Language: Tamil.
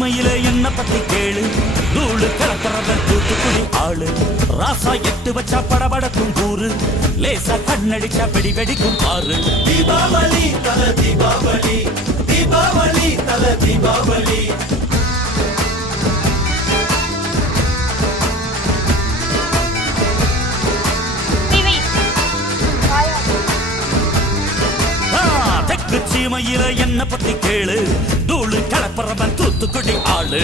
சீமையில என்ன பத்தி கேளு, தூளு கிளப்புறத தூத்துக்குடி ஆளு. ராசா எட்டு வச்சா படபடக்கும் கூறு, லேசா கண்ணடிச்சா வெடி வெடிக்கும் பாரு. தீபாவளி தல தீபாவளி, தீபாவளி தல தீபாவளி. தெற்கு சீமையில என்ன பத்தி கேளு, தூளு கிளப்புறவன் தூத்துக்குடி ஆளு.